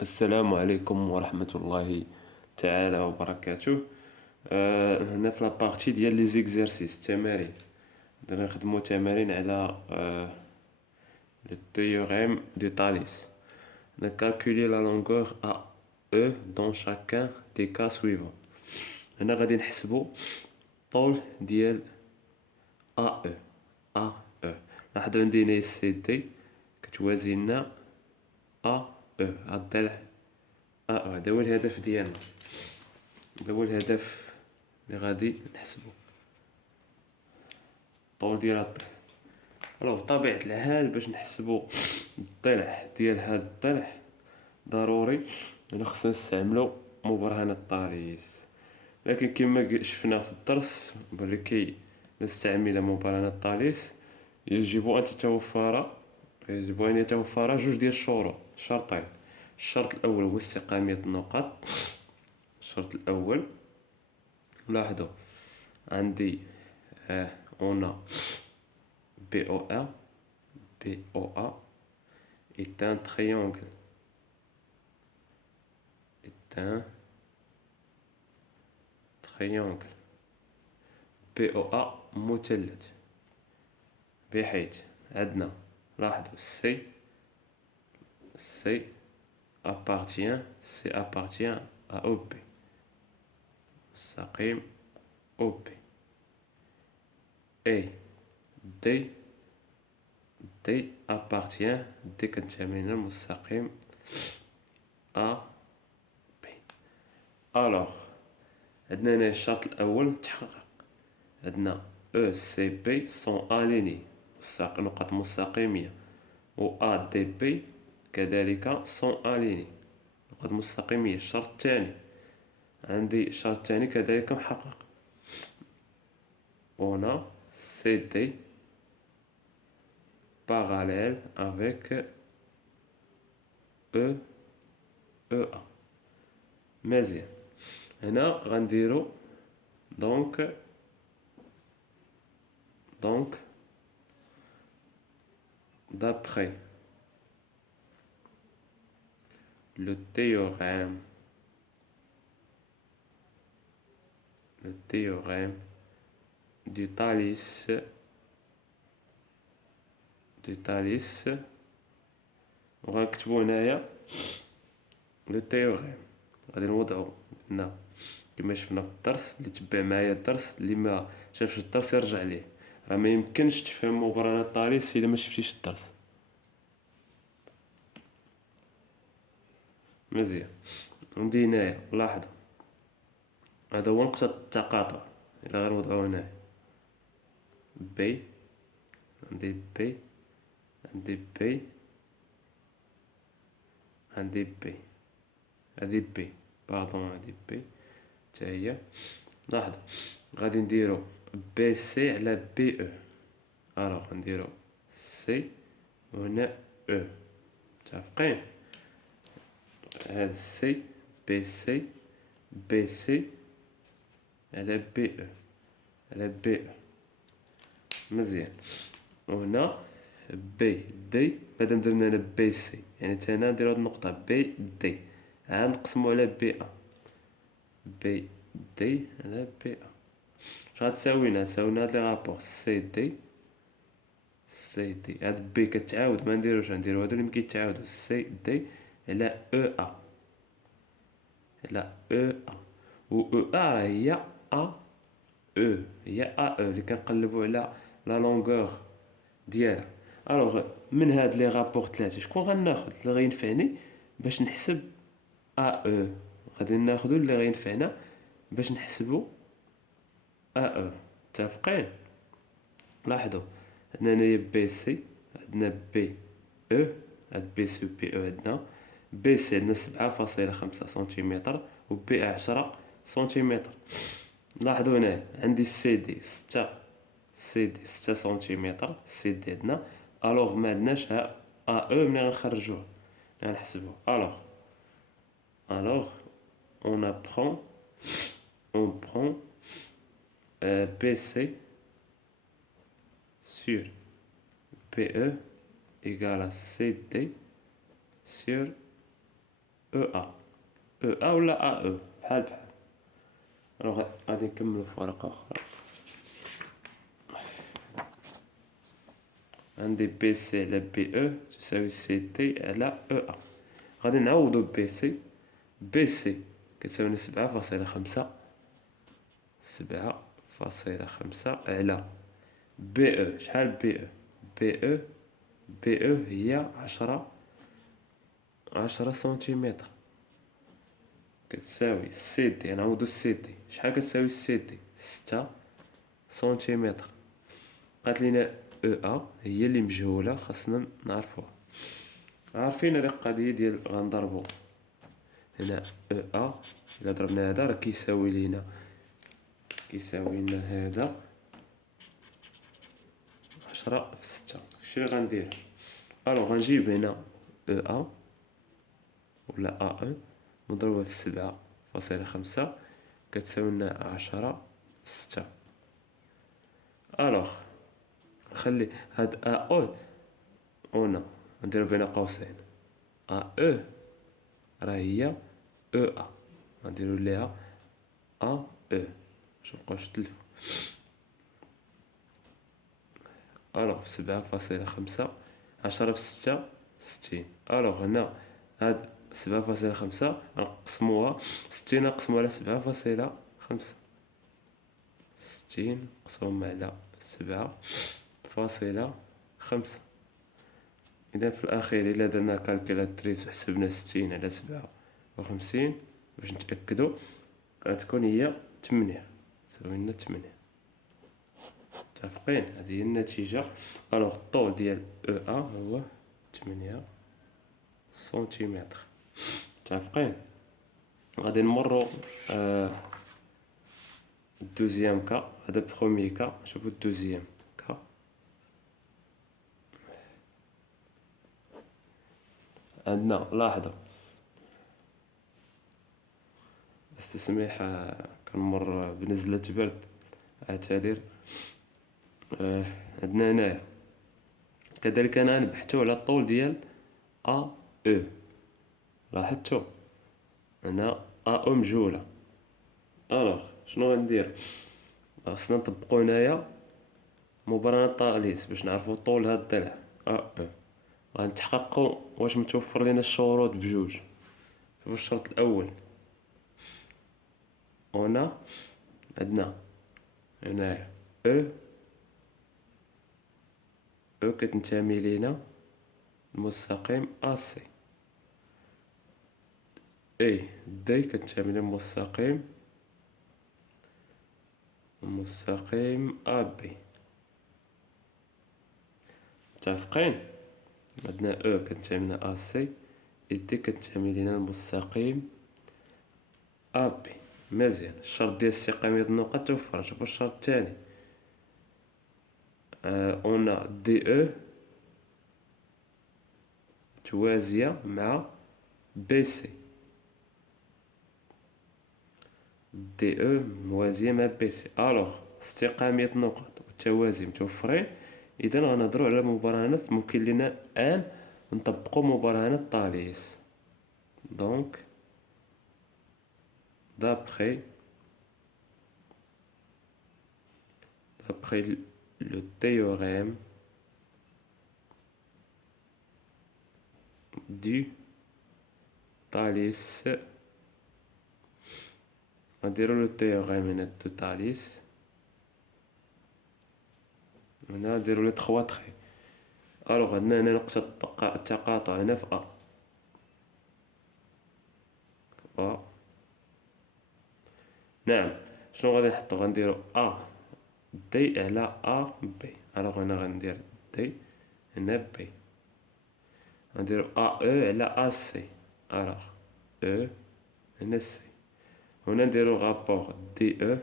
السلام عليكم ورحمة الله تعالى وبركاته. هنا في لابارتي ديال لي زيكزارسيس التمارين. بدنا نخدمو تمارين على le théorème de Thalès. On a calculé la longueur AE dans chacun des cas suivants. هنا غادي نحسبو الطول ديال AE. AE لاحظوا عندي هنا سي دي كتوازي لنا AE. هاد الضلع هذا هو الهدف ديالنا. هذا هو الهدف اللي غادي نحسبو الطول ديال الضلع. الوغ بطبيعة الحال باش نحسبو الضلع ديال هاد الضلع ضروري خصنا نستعملو مبرهنة طاليس، لكن كما شفنا في الدرس لكي نستعمل مبرهنة طاليس يجب أن يتوفر جوج ديال الشروط شرطين. الشرط الأول هو استقامية النقط. الشرط الأول لاحظوا عندي on BOA BOA est un triangle BOA مثلث، بحيث عندنا لاحظوا C appartient à OB مستقيم OB et D appartient D كتنتمي للمستقيم AB. alors عندنا هنا الشرط الأول تحقق، عندنا E C B sont alignés نقط مستقيمية، و A D B كذلك sont alignés نقط مستقيمية. الشرط الثاني عندي الشرط الثاني كذلك محقق، on a CD parallèle avec EA. مزيان، هنا غنديرو donc d'après le théorème du Thalès وغنكتبو هنايا لو تيوريم. غادي نوضعو هنا كما شفنا في الدرس. اللي تبع معايا الدرس، اللي ما شافش الدرس يرجع ليه، راه ما يمكنش تفهم مبرهنة طاليس الا ما شفتيش الدرس. مزيان، عندي هنايا لاحظوا هذا هو نقطة التقاطع. الا غنوضعو هنايا بي، عندي بي عندي بي عندي بي، هادي بي باردون، هادي بي حتى هي. لاحظوا غادي نديرو بي سي على بي او. الوغ نديرو سي وهنا او، متفقين؟ هاد سي بي سي بي سي على بي او على بي او. مزيان، وهنا بي دي مادام درنا هنا بي سي يعني حتى هنا نديرو هاد النقطة بي دي عاد نقسمو على بي ا. بي دي على بي ا اش غتساوينا؟ تساوينا هاد لي رابور سي دي هاد بي كتعاود ما نديروش، نديرو هادو اللي مكيتعاودو سي دي على او ا على او ا. و او ا راه هي ا او، هي ا او اللي كنقلبو على لا لونغور ديالها. الوغ من هاد لي رابور ثلاثة شكون غناخد اللي غينفعني باش نحسب ا او؟ غادي ناخدو اللي غينفعنا باش نحسبو ا او. متفقين؟ لاحظوا عندنا هنايا بي سي، عندنا بي او، هاد بي سي و بي او عندنا بي سي عندنا 7.5 سنتيمتر و بي 10 سنتيمتر. لاحظوا هنا عندي سي دي 6 سنتيمتر سي دي عندنا. الوغ ما عندناش ا او ملي غنخرجوه غنحسبوه. alors on prend BC sur PE égale à CD sur او ا او ا ولا ا او بحال بحال. الوغ غادي نكملو في ورقة أخرى. عندي بي سي على بي او تساوي سي تي على او ا. غادي نعوضو بي سي. بي سي كتساوي 7.5 على بي او. شحال بي او؟ بي او هي 10 سنتيمتر. كتساوي سي دي، نعوضو سي دي. شحال كتساوي سي دي؟ 6 سنتيمتر. قالت لينا او ا هي اللي مجهولة، خاصنا نعرفوها. عارفين هاد القضية ديال غنضربو هنا او ا. الا ضربنا هذا راه كيساوي لينا هذا 10/6. شنو غندير؟ الوغ غنجيب هنا او ا ولا ا او نضربها في 7.5 كتساوي لنا 10/6. الوغ نخلي هاد ا او هنا نديرو بين قوسين ا او راه هي او ا، غنديرو ليها ا او باش مبقاوش تلفو. الوغ في 7.5 10/6 60. الوغ هنا هاد 7.5 نقسموها 60 نقسمو على 7.5 60 مقسوم على 7.5. إذا في الأخير إلا درنا كالكيلاتريس وحسبنا 60 على 57 باش نتأكدو غتكون هي 8. تساوي لنا 8. متفقين؟ هذه هي النتيجة. الوغ الطول ديال او ا هو 8 سنتيمتر. متفقين؟ غادي نمرو الدوزيام كا. هذا بخوميي كا. شوفو الدوزيام كا. عندنا لاحظوا استسمح كنمر بنزلة برد، اعتذر. عندنا هنايا كذلك انا نبحثو على الطول ديال ا او. لاحظتو هنا ا او مجهولة. الوغ شنو غندير؟ خصنا نطبقو هنايا مبرهن الطاليس باش نعرفو طول هاد الضلع ا او. غنتحققو واش متوفر لينا الشروط بجوج. شوفو الشرط الاول، هنا عندنا هنايا او كتنتمي لينا المستقيم اسي. اي دي كتنتمي للمستقيم ابي. متفقين؟ عندنا او كتنتمي لنا اسي، دي كتنتمي لينا المستقيم ابي. مزيان. الشرط ديال استقامية النقط توفر. نشوفو الشرط الثاني. هنا دي او توازية مع بي سي. دي او موازية مع بي سي. الوغ استقامية النقط والتوازي متوفرين، اذا غنهضرو على مبرهنات ممكن لنا الان نطبقو مبرهنات طاليس. دونك d'après le théorème du Thalès. نديرو لو تhéorème هنا دو تاليس. هنا نديرو لي 3 تخي. الوغ عندنا هنا نقطة التقاطع هنا في ا. نعم. شنو غادي نحطو؟ غنديرو ا دي على ا بي. الوغ هنا غندير دي هنا بي. غنديرو ا او على ا سي. الوغ او هنا سي. هنا نديرو غابور دي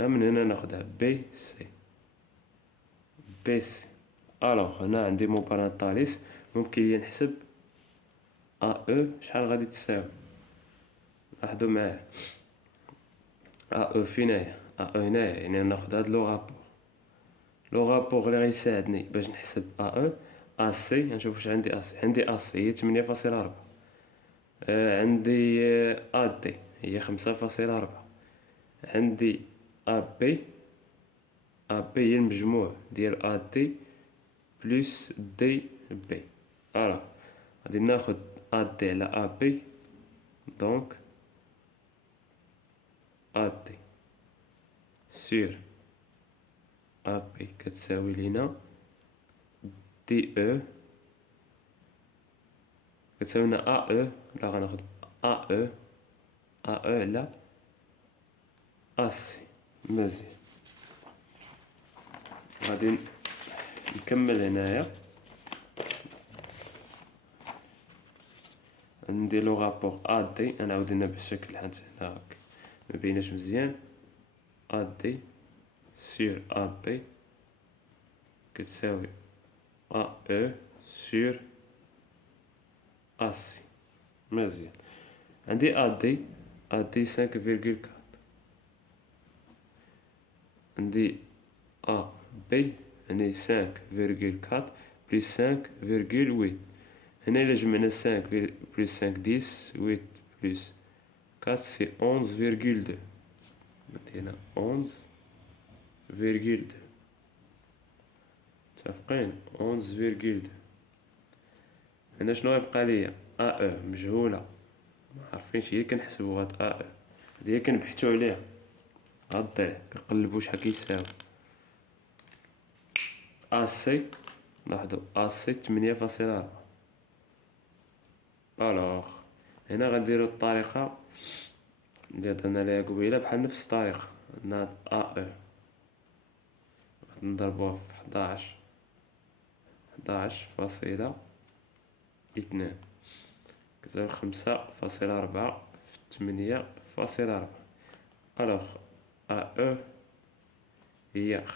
او من هنا ناخدها بي سي. الوغ هنا عندي مبرهن طاليس ممكن لي نحسب ا او شحال غادي تساوي. لاحظوا معايا ا او فينايا؟ ا او هنايا، يعني ناخد هاد لو غابور اللي غيساعدني باش نحسب ا او. أسي نشوف واش عندي. عندي أسي هي 8.4. عندي أدي هي 5.4. عندي أبي هي المجموع ديال أدي بلس دي بي. ألوغ غادي ناخد أدي على أبي، دونك أدي سور أبي كتساوي لينا دي أو كتساوي لنا أ أو، لا غناخد أ أو على أسي. مزيان، غادي نكمل هنايا ندير لو رابور أدي، نعاود لنا بالشكل حيت هنا مبيناش مزيان. أدي سور أبي كتساوي أ أو سور أسي. مزيان، عندي أدي 5.4، عندي أ بي يعني 5.4 بلس 5.8. هنا إلا جمعنا 5 بلس 5 10، 8 بلس 4 سي 11.2. هنا 11.2 متفقين. 11.2. هنا شنو يبقى ليا؟ أ أو مجهولة معرفينش، هي كنحسبو هاد أ أو هادي هي كنبحثو عليها. هاد الضلع كنقلبو شحال كيساوي. أسي لاحظوا أسي 8.4. ألوغ هنا غنديرو الطريقة اللي هضرنا عليها قبيلة بحال نفس الطريقة. عندنا هاد أ أو غادي نضربوها في 11.2 كتساوي 5.4 في 8.4. ألوغ أ أو هي 5.4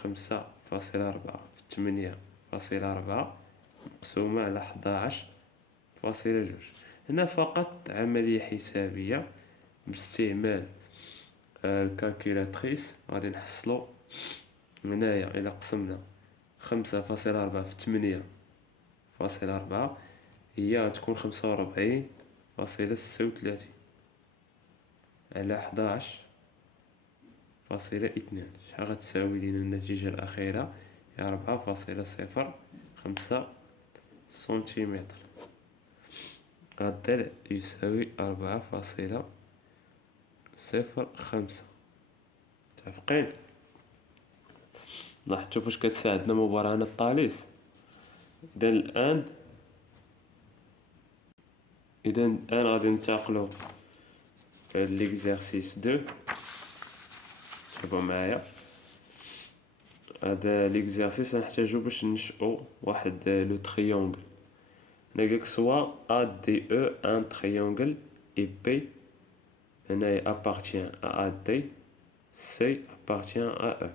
في 8.4 مقسومة على 11.2. هنا فقط عملية حسابية باستعمال الكالكيلاتريس. غادي نحصلو هنايا إلا قسمنا 5.4 في 8.4 هي غتكون 45.36 على 11.2. شحال غتساوي لينا النتيجة الأخيرة؟ هي 4.05 سنتيمتر. هاد الضلع يساوي 4.05. متفقين؟ لاحظتوا فاش كتساعدنا مبارهة الطاليس. إذا الآن غادي ننتقلو ليكزارسيس 2. تابعوا معايا. هذا ليكزارسيس نحتاجو باش ننشئو واحد لو تريونغل. هنا قالك سوا A D E un triangle et B هنايا appartient à AD, C appartient à E.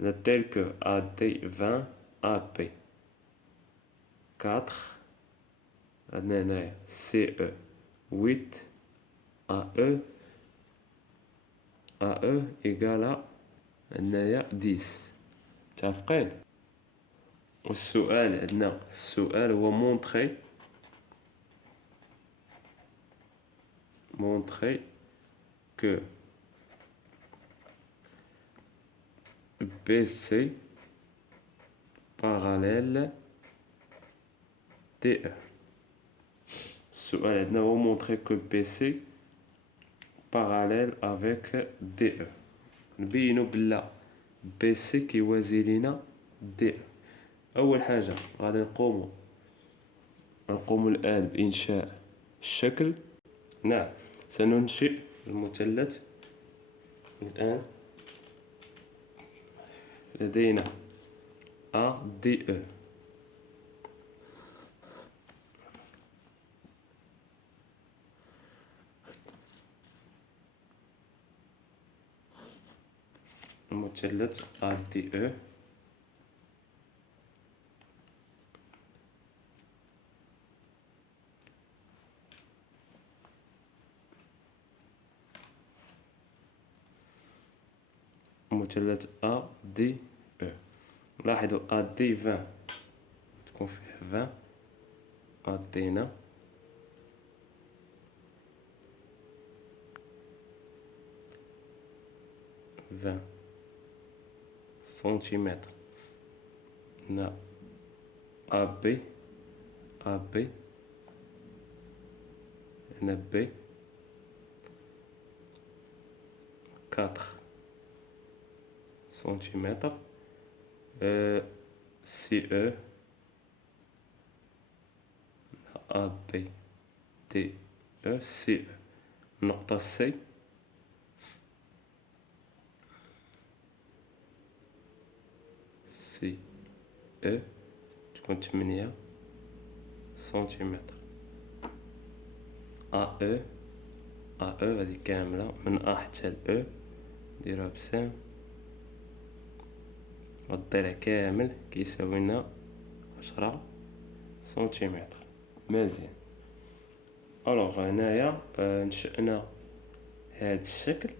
هنا tel que AD 20 AB 4 عندنا هنايا CE 8 AE égale هنايا 10. متفقين؟ والسؤال عندنا السؤال هو montrer que BC parallèle DE. السؤال عندنا هو montrer que BC parallèle avec DE. نبينو بلا BC كيوازي لينا DE. أول حاجة غادي نقومو الآن بإنشاء الشكل. نعم، سننشئ المثلث الآن. لدينا ADE المثلث ADE مثلث ADE. لاحظوا AD 20 تكون فيه 20 عطينا 20 سنتيمتر. هنا AB هنا B 4 سنتيمتر. CE AB DE CE. نقطة C CE تكون 8 سنتيمتر. AE هذه كاملة من A حتى ل E نديروها بسام، والضلع كامل كيساوي لنا 10 سنتيمتر. مزيان. الوغ هنايا نشأنا هاد الشكل.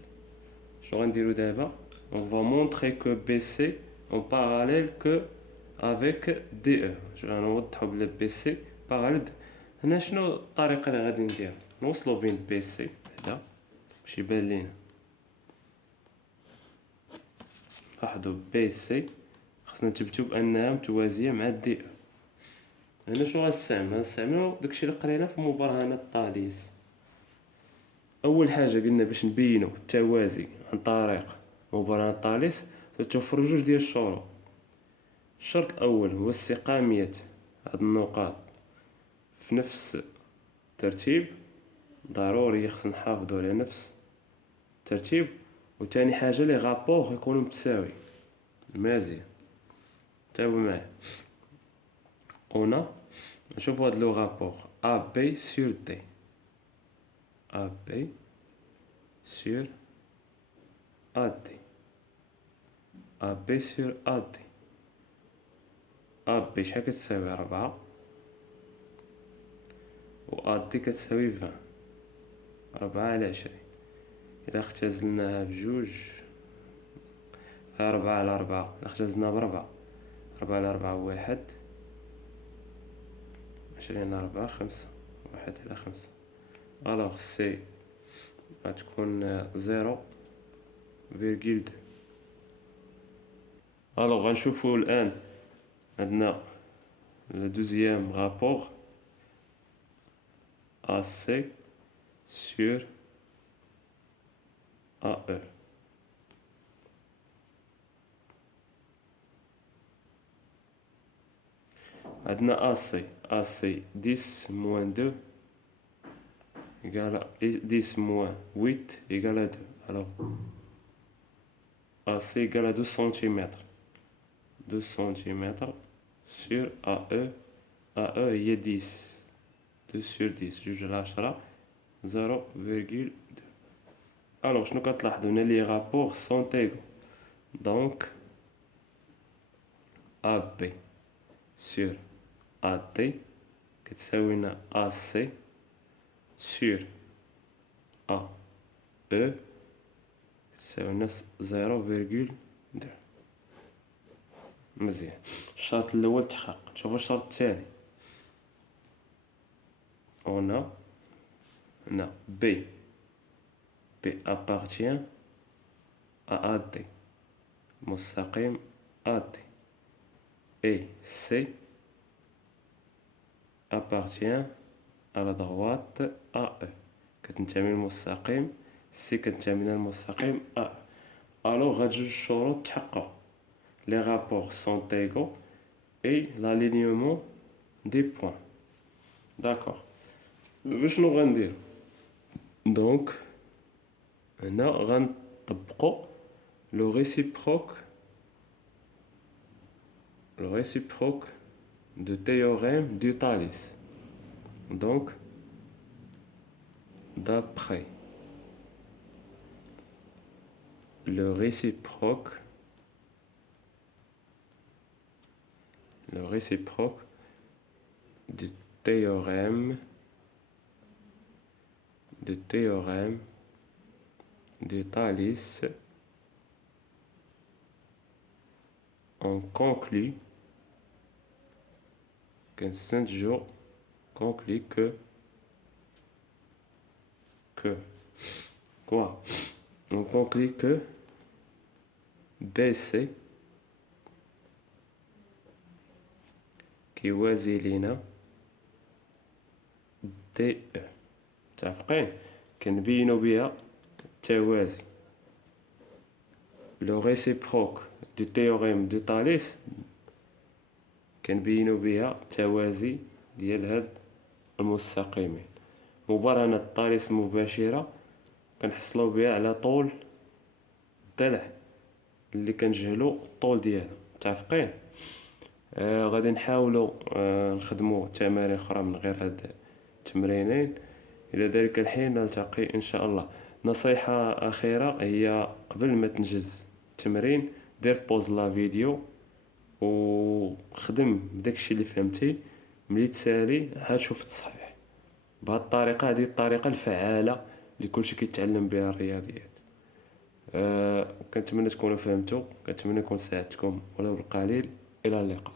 شنو غنديرو دابا؟ on va montrer que BC en parallèle que avec DE. غنوضحو بلي BC parallèle. هنا شنو الطريقة اللي غادي ندير؟ نوصلو بين BC هدا باش يبان لينا. لاحظوا BC خصنا نثبتو بأنها متوازية مع DE. هنا شنو غنستعملو داكشي اللي قرينا في مبرهنات طاليس. اول حاجه قلنا باش نبينو التوازي عن طريق مبرهنات طاليس تتوفر جوج ديال الشروط. الشرط الاول هو استقاميه هاد النقاط في نفس الترتيب، ضروري خصنا نحافظوا على نفس الترتيب. وثاني حاجه لي غابور يكونوا متساوي. مزيان، تابعوا معايا. هنا نشوفوا هاد لو غابور AB sur D. AB sur AD. AB sur AD. AB شحال كتساوي 4 و AD كتساوي 20. 4 على 20 إلا اختزلناها بجوج، 4 على 4 إلا اختزلناها ب4، 4 على 4 واحد، 20 على 4 5، 1 على 5. الوغ سي غتكون 0.2. الوغ غنشوفو الآن عندنا لو دوزيام رابور AC sur AE. عندنا AC 10 moins 2 égale à 10 moins 8 égale à 2. Alors AC égale à 2 cm. 2 cm sur AE. AE هي 10. 2 sur 10 جوج على 10 0.2. Alors شنو كتلاحظوا هنا؟ لي رابور سون ايغو. دونك AB sur AD كتساوي لنا AC sur AE كتساوي لنا 0.2. مزيان. الشرط الاول تحقق. شوفوا الشرط الثاني. هنا B appartient à AD مستقيم AD. et C appartient à la droite AE كتنتمي للمستقيم C كتنتمي للمستقيم AE. alors هاد جوج الشروط تحققوا. les rapports sont égaux et l'alignement des points. d'accord. شنو غندير؟ دونك هنا غنطبقوا le réciproque de théorème de Thalès. Donc d'après le réciproque du théorème de Thalès, on conclut كنستنتجو كونكلي كو كوا اون كونكلي كو بي سي كيوازي لينا دي او. متفقين؟ كنبينو بها التوازي. لو ريسيبروك دو تيوريم دو تاليس كنبينو بها التوازي ديال هاد المستقيمين. مبرهنة الطاليس المباشرة كنحصلو بها على طول الضلع اللي كنجهلو الطول ديالها. متفقين؟ غادي نحاولو نخدمو تمارين اخرى من غير هاد التمرينين. الى ذلك الحين نلتقي ان شاء الله. نصيحة اخيرة هي قبل ما تنجز التمرين دير بوز لا فيديو وخدم بداكشي اللي فهمتي. ملي تسالي عاد شوف التصحيح. بهاد الطريقة، هذه الطريقة الفعالة اللي كلشي كيتعلم بها الرياضيات. كنتمنى تكونوا فهمتوا، كنتمنى نكون ساعدتكم ولو بالقليل. الى اللقاء.